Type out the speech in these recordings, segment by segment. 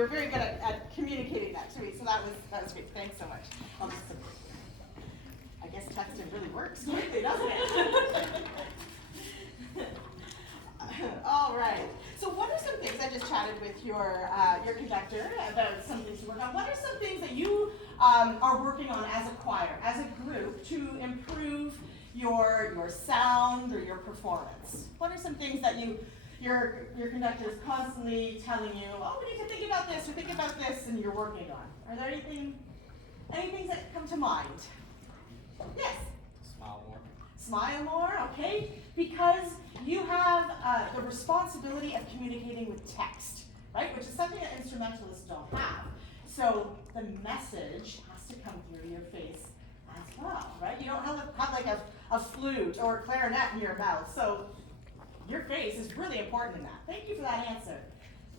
You're very good at communicating that to me, so that was great. Thanks so much. I'll just put it here. I guess texting really works quickly, doesn't it? All right. So what are some things, I just chatted with your conductor about some things to work on. What are some things that you are working on as a choir, as a group, to improve your sound or your performance? What are some things that your conductor is constantly telling you, oh, we need to think about this or think about this, and you're working on? Are there any things that come to mind? Yes? Smile more. Smile more, okay? Because you have the responsibility of communicating with text, right? Which is something that instrumentalists don't have. So the message has to come through your face as well, right? You don't have like a flute or a clarinet in your mouth. So your face is really important in that. Thank you for that answer.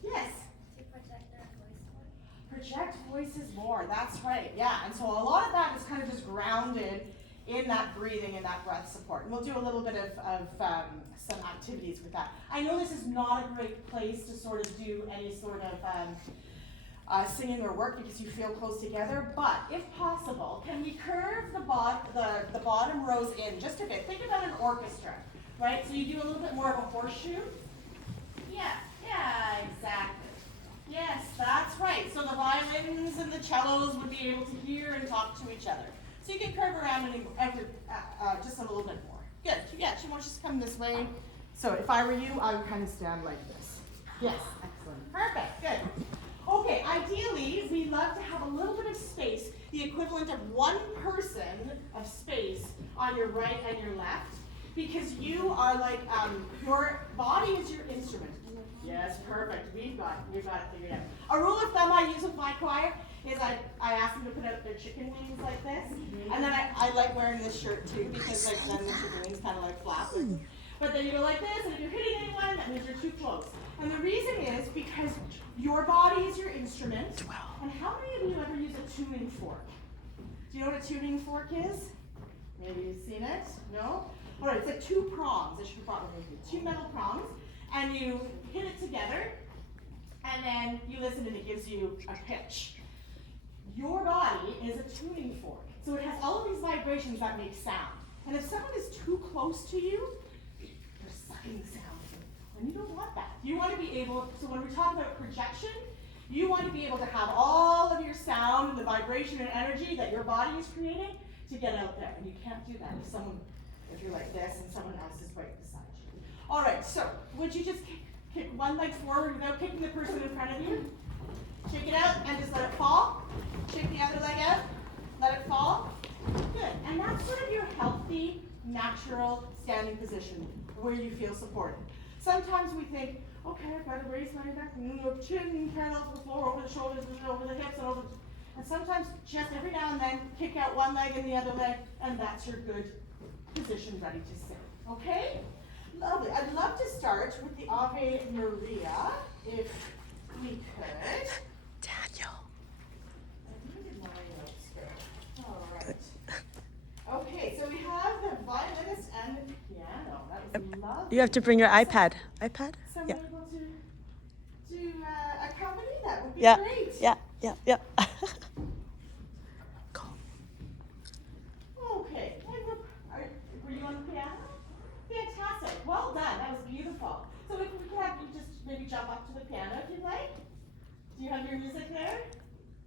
Yes? To project their voice more. Project voices more, that's right, yeah. And so a lot of that is kind of just grounded in that breathing and that breath support. And we'll do a little bit of some activities with that. I know this is not a great place to sort of do any sort of singing or work because you feel close together, but if possible, can we curve the bottom rows in just a bit? Think about an orchestra, right? So you do a little bit more of a horseshoe. Yeah, exactly. Yes, that's right. So the violins and the cellos would be able to hear and talk to each other. So you can curve around and just a little bit more. Good. Yeah, she wants you to come this way. So if I were you, I would kind of stand like this. Yes, excellent. Perfect. Good. Okay, ideally, we love to have a little bit of space, the equivalent of one person of space on your right and your left, because you are like, your body is your instrument. Yes, perfect. We've got it figured out. A rule of thumb I use with my choir is I ask them to put out their chicken wings like this, and then I like wearing this shirt too, because like then the chicken wings kind of like flap. But then you go like this, and if you're hitting anyone, that means you're too close. And the reason is because your body is your instrument. And how many of you ever use a tuning fork? Do you know what a tuning fork is? Maybe you've seen it? No? All right, it's like two prongs. I should have brought one with me. Two metal prongs, and you hit it together, and then you listen, and it gives you a pitch. Your body is a tuning fork. So it has all of these vibrations that make sound. And if someone is too close to you, they're sucking sound. And you don't want that. You want to be able, so when we talk about projection, you want to be able to have all of your sound and the vibration and energy that your body is creating to get out there. And you can't do that if you're like this and someone else is right beside you. All right, so would you just kick one leg forward without kicking the person in front of you? Shake it out and just let it fall. Shake the other leg out, let it fall. Good, and that's sort of your healthy, natural standing position where you feel supported. Sometimes we think, okay, I've got to raise my neck and move the chin parallel to the floor, over the shoulders, and over the hips, and sometimes just every now and then kick out one leg and the other leg, and that's your good position ready to sing. Okay? Lovely. I'd love to start with the Ave Maria, if we could. Daniel. All right. Okay, so we have the violinist and the piano. That was lovely. You have to bring your iPad. iPad? Someone Yeah. able to accompany that would be Yeah. great. Yeah. Cool. Okay. Were you on the piano? Fantastic. Well done. That was beautiful. So if we could have you just maybe jump up to the piano if you'd like. Do you have your music there?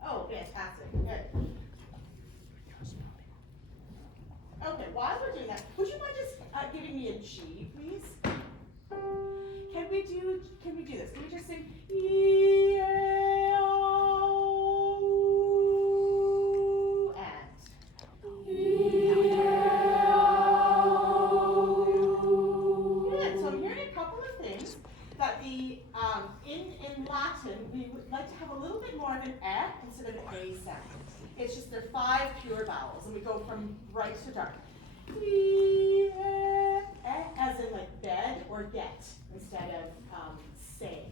Oh, fantastic. Good. Okay, while we're doing that, would you mind just giving me a G, please? Can we do this? Can we just sing E-A-O and E-A-O? Good. So I'm hearing a couple of things that in Latin we would like to have a little bit more of an E instead of an A sound. It's just they're 5 pure vowels, and we go from bright to dark. As in like bed or get instead of say.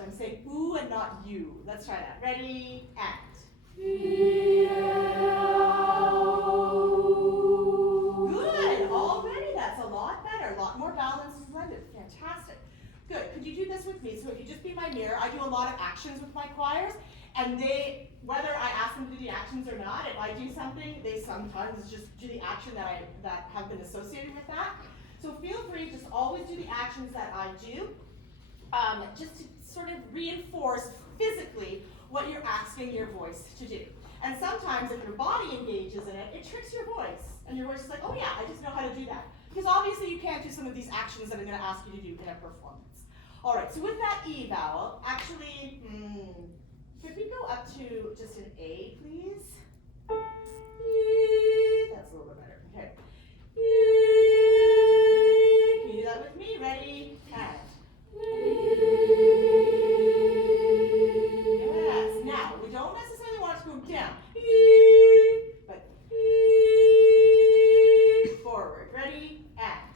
I'm saying ooh and not you. Let's try that. Ready? And. Good. Already that's a lot better. A lot more balanced and blended. Fantastic. Good. Could you do this with me? So if you just be my mirror, I do a lot of actions with my choirs, and they, whether I ask them to do the actions or not, if I do something, they sometimes just do the action that have been associated with that. So feel free, just always do the actions that I do, just to sort of reinforce physically what you're asking your voice to do. And sometimes if your body engages in it, it tricks your voice. And your voice is like, oh yeah, I just know how to do that. Because obviously you can't do some of these actions that I'm going to ask you to do in a performance. All right, so with that E vowel, actually, could we go up to just an A, please? E, that's a little bit better. Okay. E, can you do that with me? Ready? And. Yes. Now, we don't necessarily want it to go down. But forward. Ready? And.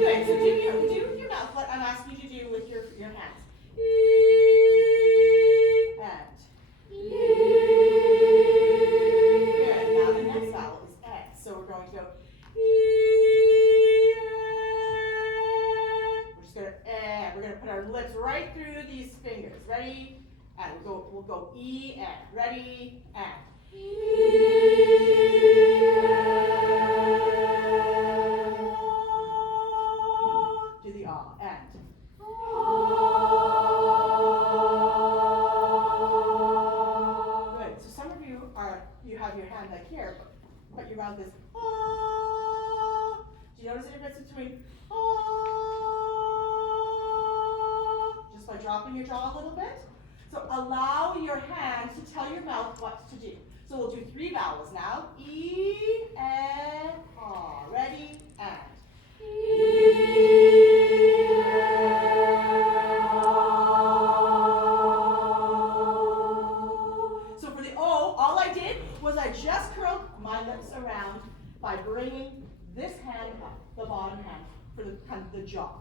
Good. So do with your mouth what I'm asking you to do with your hands. And. Good. Now the next vowel is E. So we're going to go. We're going to put our lips right through these fingers. Ready? And we'll go E, and. Ready? And. Do the ah, and. Good. So some of you have your hand like here, but your mouth is ah. Do you notice the difference between just by dropping your jaw a little bit? So allow your hand to tell your mouth what to do. So we'll do 3 vowels now. E, and, ah. Ready? And. So for the O, all I did was I just curled my lips around by bringing this hand up, the bottom hand, for the kind of the jaw.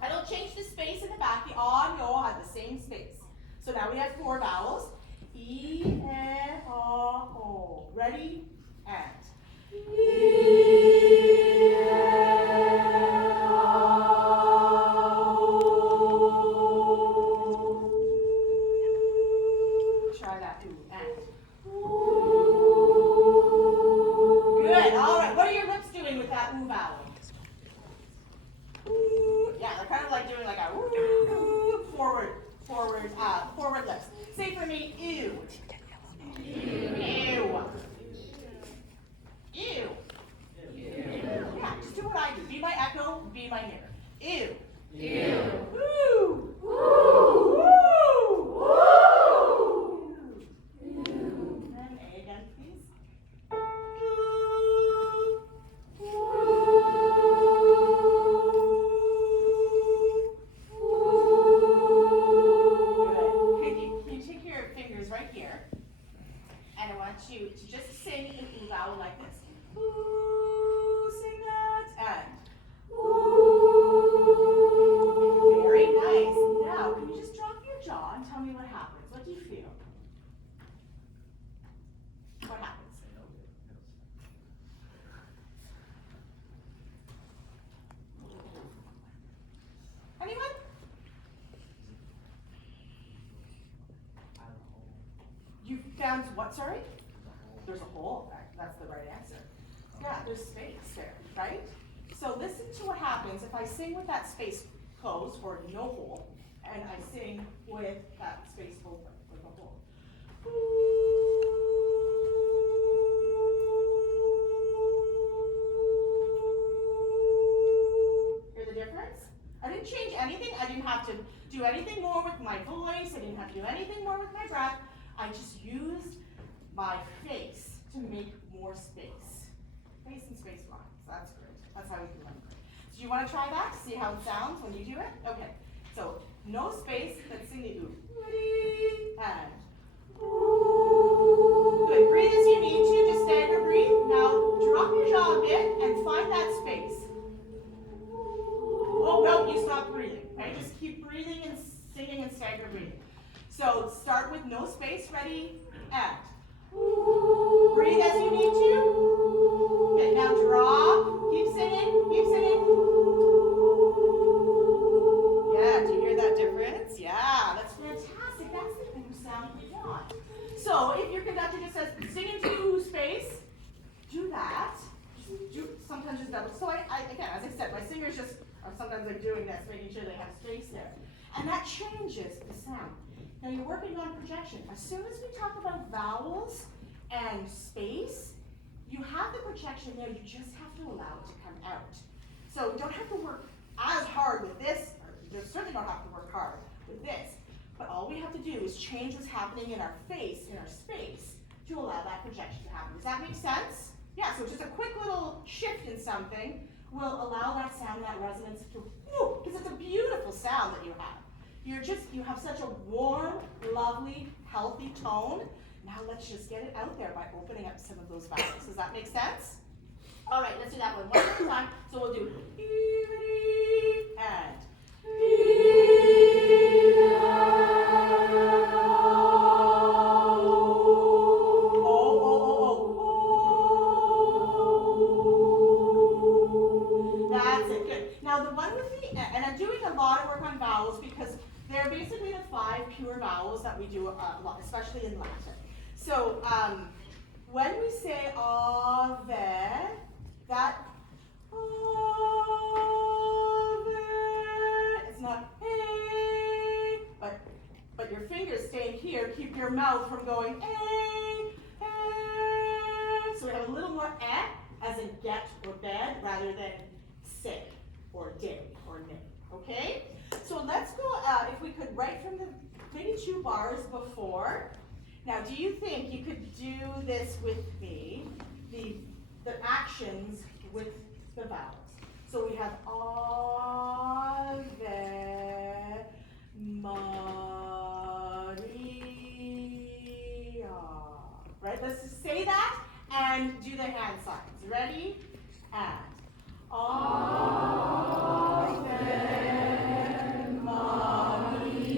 I don't change the space in the back. The ah and the o have the same space. So now we have 4 vowels. E, e, ah, o. Ready? And. Try that. Ooh, and. Good. All right. What are your lips doing with that ooh vowel? Ooh. Yeah, they're kind of like doing like a ooh, forward lips. Say for me, ew. Ew. Ew. Yeah, just do what I do. Be my echo, be my mirror. Ew. Ew. Woo. Woo. Woo. And A again, please. And I want you to just sing an ooh vowel like this. Ooh, sing that. And. Ooh. Very nice. Now, can you just drop your jaw and tell me what happens? What do you feel? What happens? Anyone? You found what, sorry? There's a hole. That's the right answer. Yeah, there's space there, right? So listen to what happens if I sing with that space closed or no hole, and I sing with that space open, with a hole. Hear the difference? I didn't change anything. I didn't have to do anything more with my voice. I didn't have to do anything more with my breath. I just used my face to make more space. Face and space rhymes. That's great. That's how we can learn. So do you want to try that? See how it sounds when you do it? Okay. So no space, but sing the ooh. Ready? And. Ooh. Good. Breathe as you need to. Just stagger breathe. Now drop your jaw a bit and find that space. Oh, no, you stop breathing. Okay? Just keep breathing and singing and stagger breathing. So start with no space, ready, and. Breathe as you need to. Okay, now drop. Keep singing, keep singing. sometimes I'm doing this, making sure they have space there. And that changes the sound. Now you're working on projection. As soon as we talk about vowels and space, you have the projection there, you just have to allow it to come out. So you don't have to work as hard with this, or you certainly don't have to work hard with this, but all we have to do is change what's happening in our face, in our space, to allow that projection to happen. Does that make sense? Yeah, so just a quick little shift in something will allow that sound, that resonance to, because it's a beautiful sound that you have. You have such a warm, lovely, healthy tone. Now let's just get it out there by opening up some of those vowels. Does that make sense? All right, let's do that one more time. So we'll do and That's it, good. Now the one with the, and I'm doing a lot of work on vowels because they're basically the 5 pure vowels that we do a lot, especially in Latin. So when we say ave, that ave, it's not a, but your fingers staying here keep your mouth from going a. So we have a little more as in get or bed rather than say or day or nay. Okay? So let's go, if we could write from the maybe 2 bars before. Now, do you think you could do this with me, the actions with the vowels? So we have ave, Maria. Right? Let's just say that and do the hand signs. Ready? And. Ave Maria.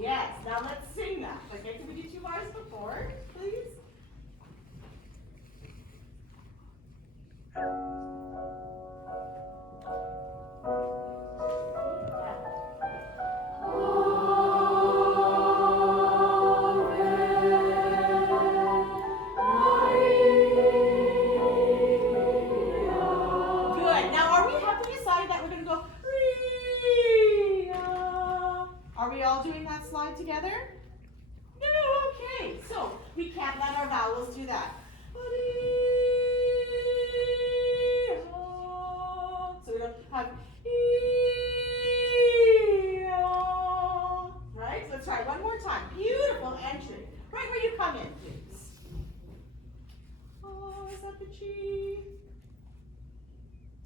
Yes, now let's sing that. Okay, can we do 2 bars before, please? Are we all doing that slide together? No, okay. So we can't let our vowels do that. So we don't have right? So let's try one more time. Beautiful entry. Right where you come in, please. Oh, is that the G?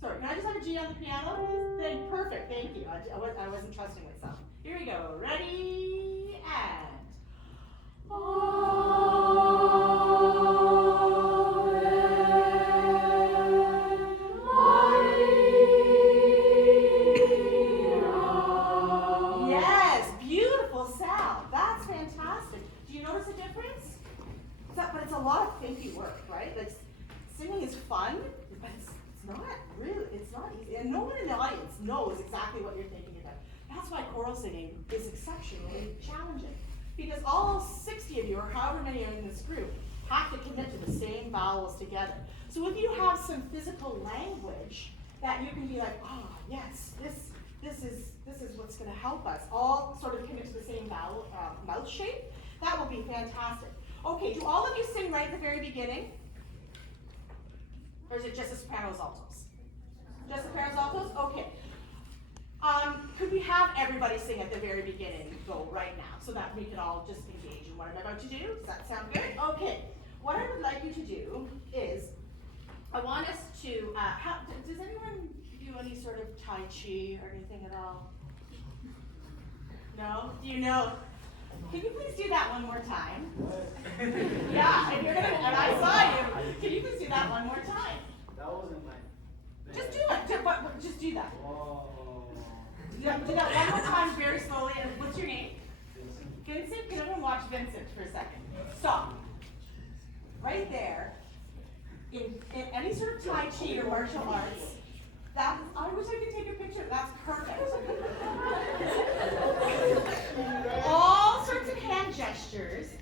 Sorry, can I just have a G on the piano, please? Perfect, thank you. I wasn't trusting myself. Here we go. Ready and. Yes, beautiful sound. That's fantastic. Do you notice a difference? But it's a lot of thinky work, right? Like singing is fun, but it's not really. It's not easy, and no one in the audience knows exactly what you're thinking about. That's why choral singing is exceptionally challenging, because all 60 of you, or however many are in this group, have to commit to the same vowels together. So if you have some physical language that you can be like, oh yes, this is what's going to help us all sort of commit to the same vowel mouth shape, that will be fantastic. Okay, do all of you sing right at the very beginning? Or is it just the sopranos, altos? Just sopranos, altos? Okay. Could we have everybody sing at the very beginning, go right now, so that we can all just engage in what I'm about to do? Does that sound good? Okay. What I would like you to do is, I want us to, does anyone do any sort of Tai Chi or anything at all? No? Do you know? Can you please do that one more time? Yeah, and you're gonna, and I saw you. Can you please do that one more time? That wasn't mine. Just do it. Just do that. Whoa. Do that one more time very slowly. And what's your name? Vincent. Can everyone watch Vincent for a second? Stop. Right there. In any sort of Tai Chi or martial arts, I wish I could take a picture. That's perfect. All sorts of hand gestures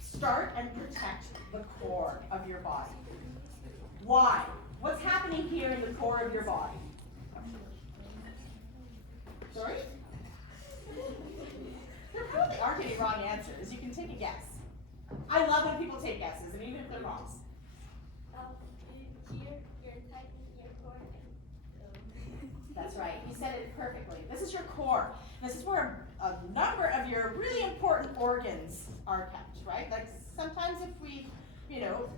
start and protect the core of your body. Why? What's happening here in the core of your body? Sorry? There probably aren't any wrong answers. You can take a guess. I love when people take guesses, and even if they're wrong. You're tightening your core. That's right. You said it perfectly. This is your core. This is where a number of your really important organs are kept, right? Like sometimes if we, you know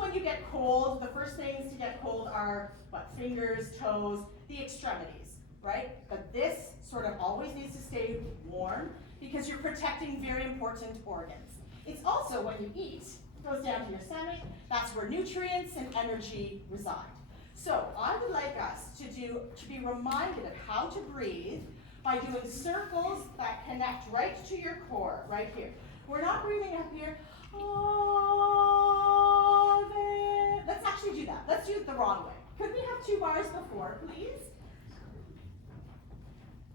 when you get cold, the first things to get cold are what? Fingers, toes, the extremities, right? But this sort of always needs to stay warm because you're protecting very important organs. It's also when you eat, it goes down to your stomach, that's where nutrients and energy reside. So I would like us to be reminded of how to breathe by doing circles that connect right to your core, right here. We're not breathing up here. Let's actually do that. Let's do it the wrong way. Could we have 2 bars before, please?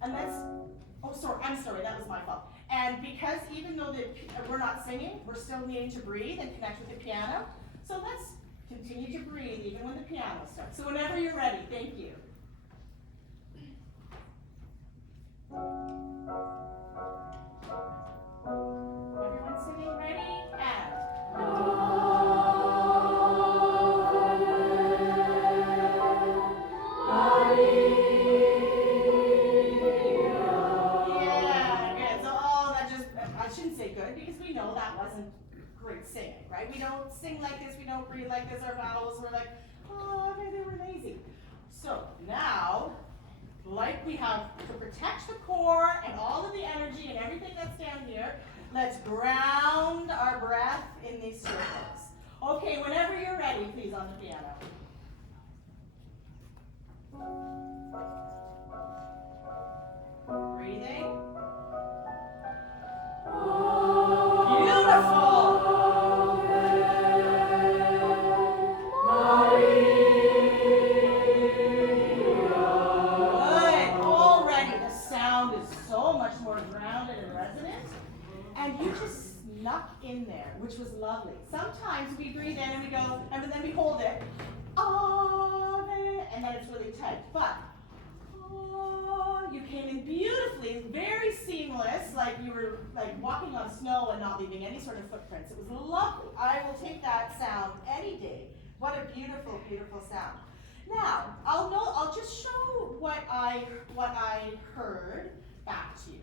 And let's, I'm sorry, that was my fault. And because even though we're not singing, we're still needing to breathe and connect with the piano. So let's continue to breathe even when the piano starts. So whenever you're ready, thank you. Everyone singing, ready? And. We don't sing like this, we don't breathe like this, our vowels were like, oh, maybe we're lazy. So now, like we have to protect the core and all of the energy and everything that's down here, let's ground our breath in these circles. Okay, whenever you're ready, please, on the piano. Breathing. Beautiful. And you just snuck in there, which was lovely. Sometimes we breathe in and we go, and then we hold it, and then it's really tight. But you came in beautifully, very seamless, like you were like walking on snow and not leaving any sort of footprints. It was lovely. I will take that sound any day. What a beautiful, beautiful sound. Now, I'll just show what I heard back to you.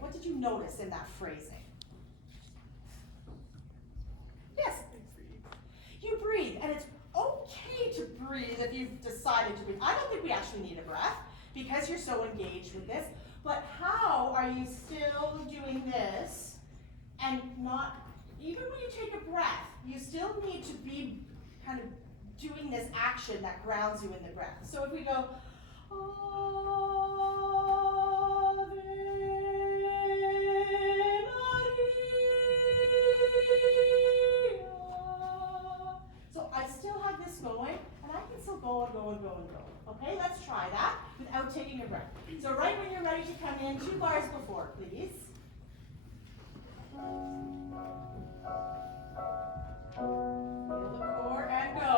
What did you notice in that phrasing? Yes. You breathe, and it's okay to breathe if you've decided to breathe. I don't think we actually need a breath because you're so engaged with this, but how are you still doing this and not, even when you take a breath, you still need to be kind of doing this action that grounds you in the breath. So if we go, Ave Maria. So I still have this going, and I can still go and go and go and go. Okay, let's try that without taking a breath. So right when you're ready to come in, 2 bars before, please. Feel the core and go.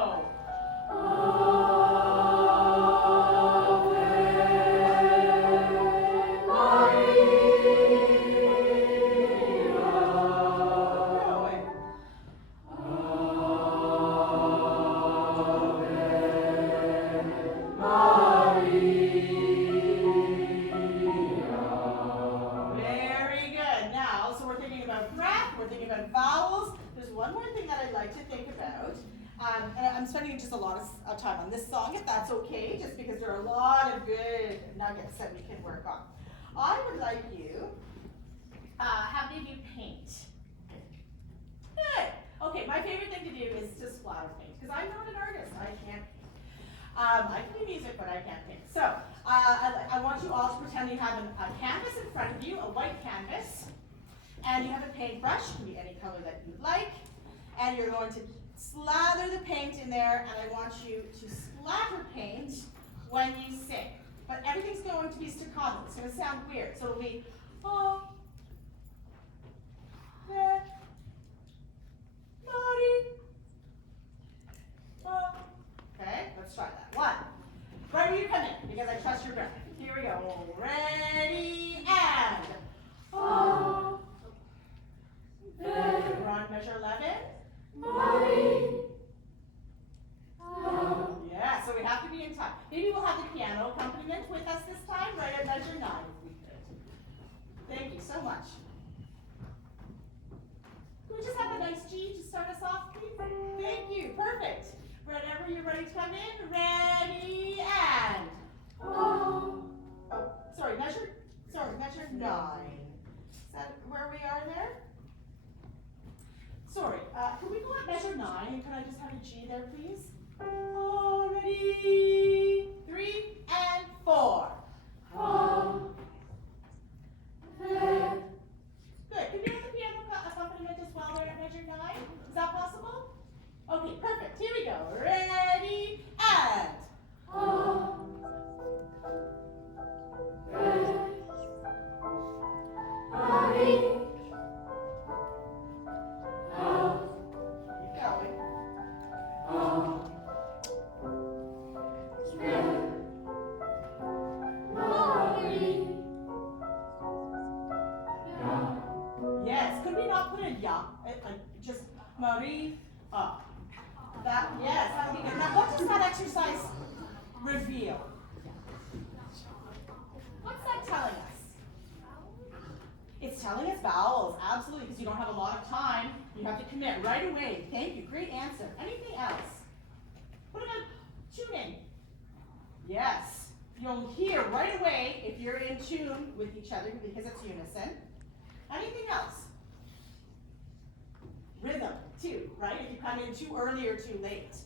Very good. Now, so we're thinking about breath, we're thinking about vowels. There's one more thing that I'd like to think about. And I'm spending just a lot of time on this song, if that's okay, just because there are a lot of good nuggets that we can work on. I would like you, have maybe paint. Good. Okay, my favorite thing to do is to splatter paint, because I'm not an artist, I can't paint. I can do music, but I can't paint. So, I want you all to pretend you have a canvas in front of you, a white canvas, and you have a paintbrush, it can be any color that you'd like, and you're going to slather the paint in there, and I want you to splatter paint when you sing. but everything's going to be staccato. It's going to sound weird. So it'll be, oh, there, Mari, oh. Okay, let's try that. One. Right where you come in, because I trust your breath. Here we go. Ready, and, oh, there. We're on measure 11. Mari. Yeah, so we have to be in time. Maybe we'll have the piano accompaniment with us this time, right at measure 9 if we could. Thank you so much. Can we just have a nice G to start us off, please? Thank you, perfect. Whenever you're ready to come in, ready, and. Oh, sorry, measure 9. Is that where we are there? Sorry, can we go at measure 9, and can I just have a G there, please? Ready, 3 and 4. Good. Can you have the piano accompaniment as well there at measure 9? Is that possible? Okay, perfect. Here we go. Ready, and. Just Marie, that, yes, that would be good. Now, what does that exercise reveal? What's that telling us? It's telling us vowels, absolutely, because you don't have a lot of time. You have to commit right away. Thank you, great answer. Anything else? What about tuning? Yes, you'll hear right away if you're in tune with each other because it's unison. Anything else? Rhythm, too, right? If you come in too early or too late.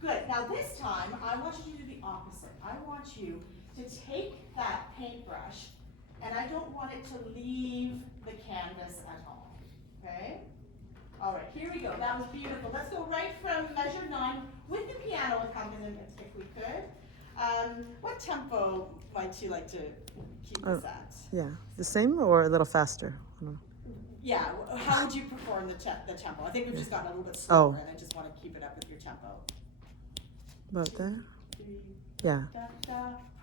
Good. Now this time, I want you to do the opposite. I want you to take that paintbrush, and I don't want it to leave the canvas at all. Okay? All right, here we go. That was beautiful. Let's go right from measure 9 with the piano accompaniment, if we could. What tempo might you like to keep us at? Yeah, the same or a little faster? I don't know. Yeah, how would you perform the tempo? I think we've just gotten a little bit slower, and I just want to keep it up with your tempo. About there? Yeah. Let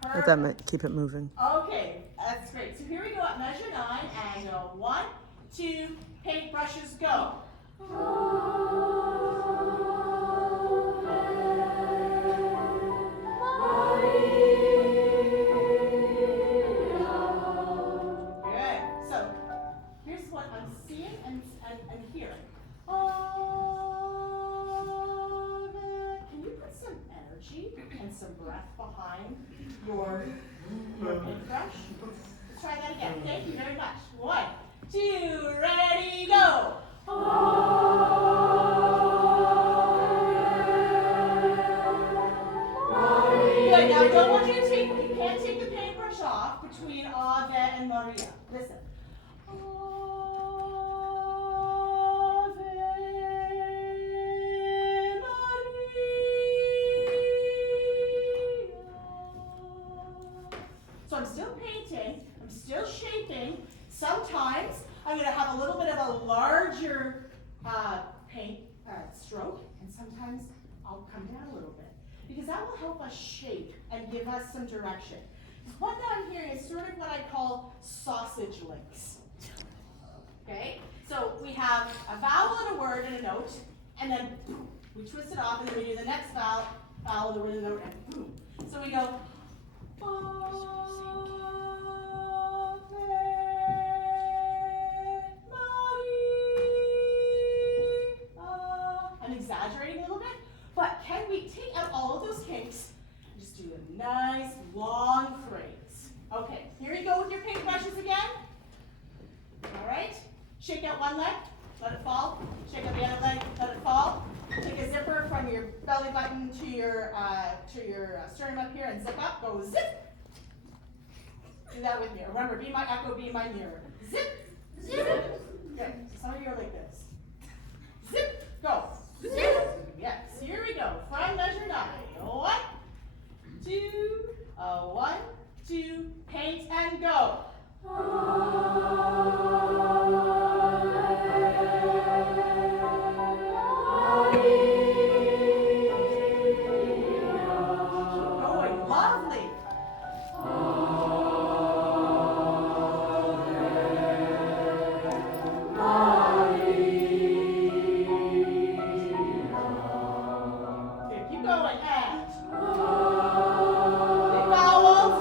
Perfect. that might keep it moving. Okay, that's great. So here we go at measure 9, and go 1, 2, paintbrushes, go. Some breath behind your paintbrush. Let's try that again. Thank you very much. 1, 2, ready, go. Good. Now I don't want you to you can't take the paintbrush off between Ave and Maria. Listen. So I'm still painting, I'm still shaping. Sometimes I'm going to have a little bit of a larger paint stroke, and sometimes I'll come down a little bit, because that will help us shape and give us some direction. What down here is sort of what I call sausage links. Okay? So we have a vowel and a word and a note, and then boom, we twist it off, and then we do the next vowel and the word and a note, and boom. So we go, I'm exaggerating a little bit, but can we take out all of those kinks and just do a nice long phrase? Okay, here you go with your paintbrushes again. All right, shake out one leg, let it fall. Shake out the other leg, let it fall. Take a zipper from your belly button to your sternum up here and zip up. Go zip. Do that with me. Remember, be my echo, be my mirror. Zip, zip. Good. Some of you are like this. Zip, go. Zip. Yes. Here we go. From measure 9. 1, 2, 1, 2, paint and go. Going, lovely. Okay, keep going, and big vowels.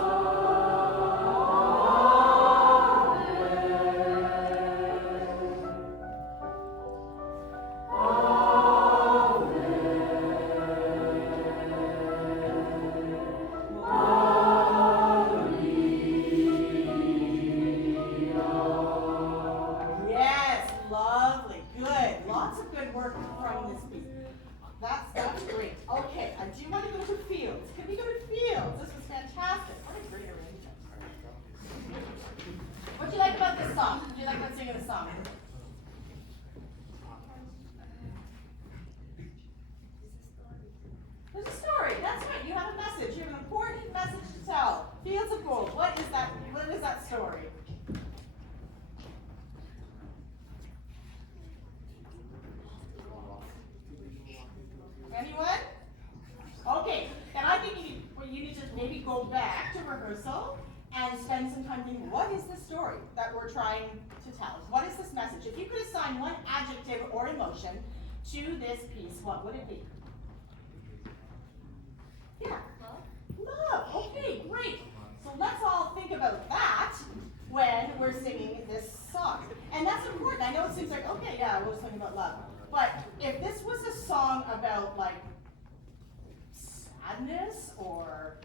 Yes, lovely, good. Lots of good work from this piece. That's great. Okay, I do want to go to fields. Can we go to fields? This was fantastic. What a great arrangement. What do you like about this song? Do you like about singing the song? There's a story. That's right. You have a message. You have an important message to tell. Fields of gold. What is that? What is that story? Anyone? Okay, and I think you need to maybe go back to rehearsal and spend some time thinking, what is the story that we're trying to tell? What is this message? If you could assign one adjective or emotion to this piece, what would it be? Yeah. Love. Okay, great. So let's all think about that when we're singing this song. And that's important. I know it seems like, okay, yeah, we're singing about love. But if this was a song about like sadness or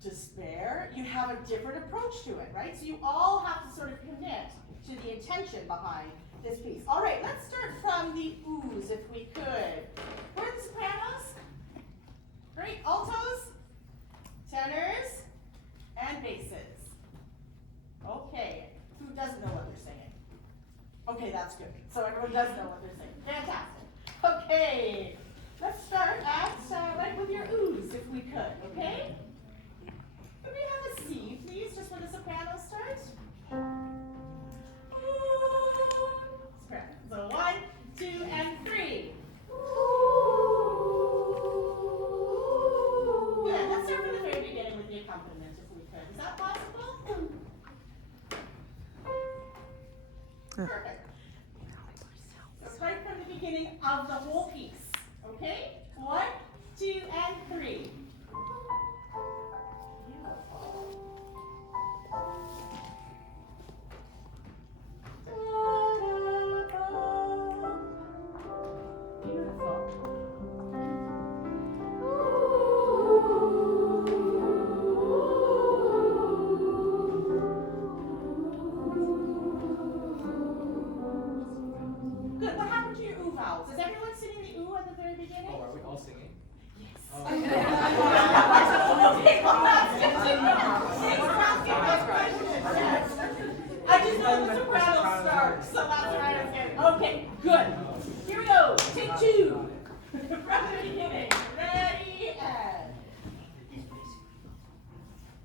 despair, you have a different approach to it, right? So you all have to sort of commit to the intention behind this piece. All right, let's start from the oohs if we could. Where are the sopranos? Great, altos, tenors, and basses. Okay, who doesn't know what they're singing? Okay, that's good. So everyone does know what they're saying. Fantastic. Okay, let's start at right with your oohs if we could, okay? Could we have a C, please, just when the sopranos start? Ooh. Soprano. So 1, 2, and 3. Good. Let's start from the very beginning with the accompaniment if we could. Is that possible? Perfect. So right from the beginning of the whole piece. Okay? 1, 2, and 3. Beautiful. Beautiful. Good. What happened to your ooh vowels? Is everyone singing the ooh at the very beginning? Oh, are we all singing? Yes. Oh. Okay, well, that's good to know. Thanks for asking that question. Yes. I just know the soprano starts, so that's where I was getting. Okay, good. Here we go. Take 2. From the beginning. Ready, and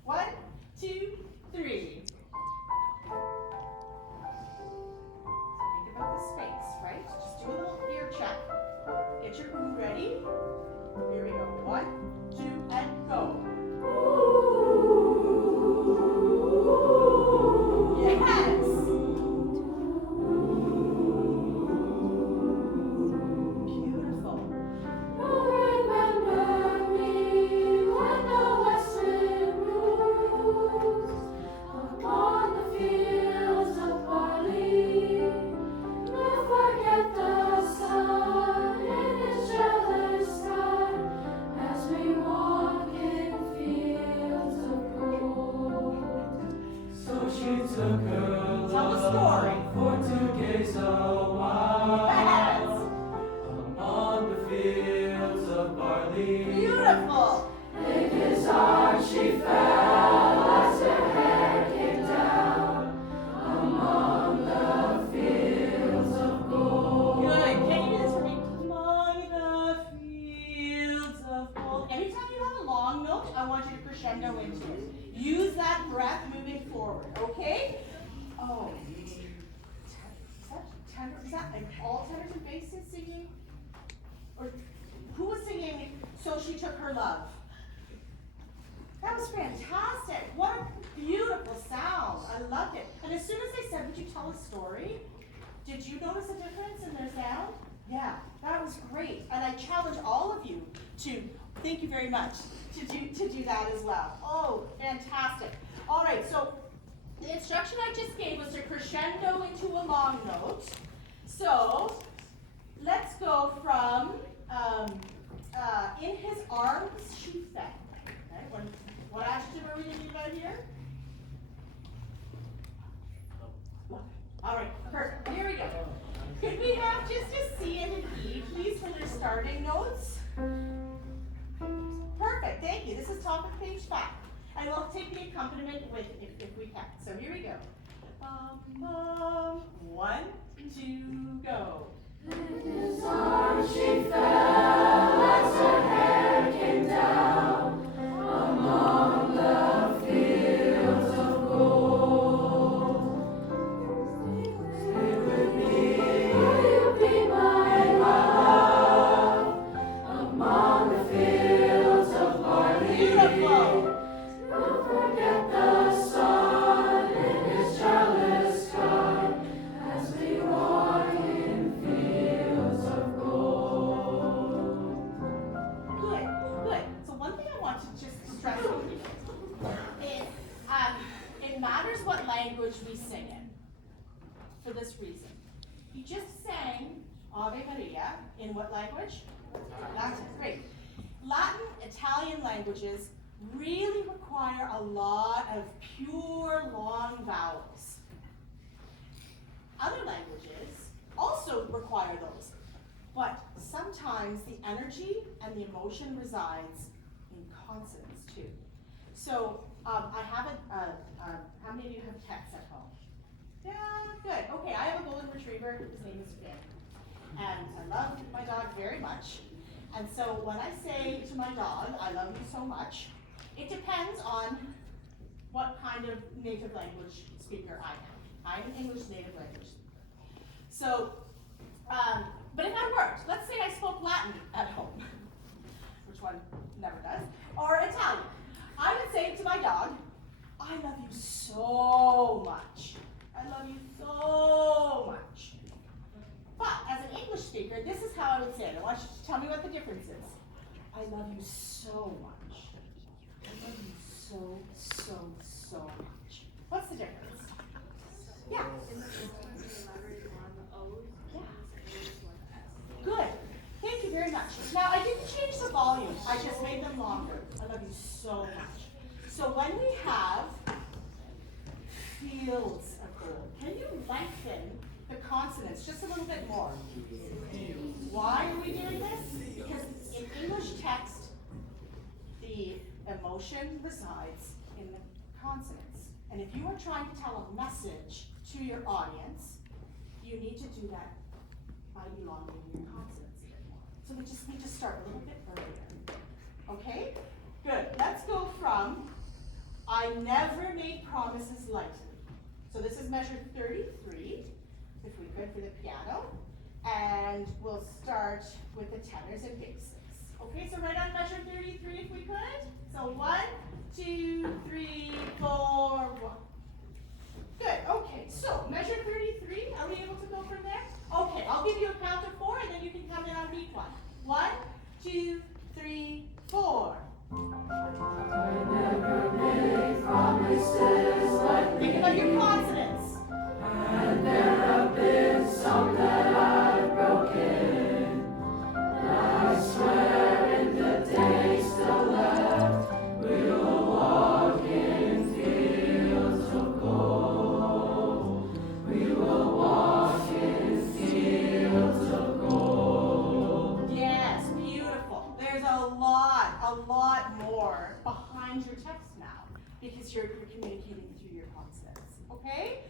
1, 2, 3. Think about the space, right? Just do a little ear check. Get your ooh ready. Here we go. 1, 2, and go. Yes. Beautiful. Remember me when the western moves. Oh. Is that like all tenors and basses singing? Or who was singing So She Took Her Love? That was fantastic. What a beautiful sound. I loved it. And as soon as they said, would you tell a story? Did you notice a difference in their sound? Yeah, that was great. And I challenge all of you to, thank you very much, to do that as well. Oh, fantastic. All right, so the instruction I just gave was to crescendo into a long note. So let's go from in his arms she fell. Okay, what adjective are we thinking about here? All right, perfect. Here we go. Could we have just a C and an E, please, for their starting notes? Perfect, thank you. This is top of page 5. And we'll take the accompaniment with if we can. So here we go. 1, 2, go. In his arms she fell as her hair came down among the fields of gold. Stay with me, will you be my love among the fields of barley? Beautiful. Don't forget the sun in his chalice sky as we walk in fields of gold. Good, good. So one thing I want to just stress with you is it matters what language we sing in for this reason. You just sang Ave Maria in what language? Latin, great. Latin, Italian languages really require a lot of pure long vowels. Other languages also require those, but sometimes the energy and the emotion resides in consonants too. So I have how many of you have pets at home? Yeah, good. Okay, I have a golden retriever. His name is Finn. And I love my dog very much. And so when I say to my dog, I love you so much, it depends on what kind of native language speaker I am. I'm an English native language speaker. So, but if I weren't, let's say I spoke Latin at home, which one never does, or Italian, I would say to my dog, I love you so much. I love you so much. But as an English speaker, this is how I would say it. I want you to tell me what the difference is. I love you so much. I love you so, so, so much. What's the difference? Yeah. Good. Thank you very much. Now, I didn't change the volume. I just made them longer. I love you so much. So when we have fields of gold, can you lengthen the consonants just a little bit more? Why are we doing this? Because in English text, the emotion resides in the consonants. And if you are trying to tell a message to your audience, you need to do that by elongating your consonants a bit more. So we just need to start a little bit earlier. Okay? Good. Let's go from I never made promises lightly. So this is measure 33, if we could, for the piano. And we'll start with the tenors and basics. Okay, so right on measure 33 if we could. So 1, 2, 3, 4, 1. Good, okay, so measure 33, are we able to go from there? Okay, I'll give you a count of 4 and then you can come in on beat 1. 1, 2, 3, 4. I never made promises like Think about your consonants. and there have been some that I've broken. I swear in the days still left, we'll walk in fields of gold. We will walk in fields of gold. Yes, beautiful. There's a lot more behind your text now because you're communicating through your consonants. Okay?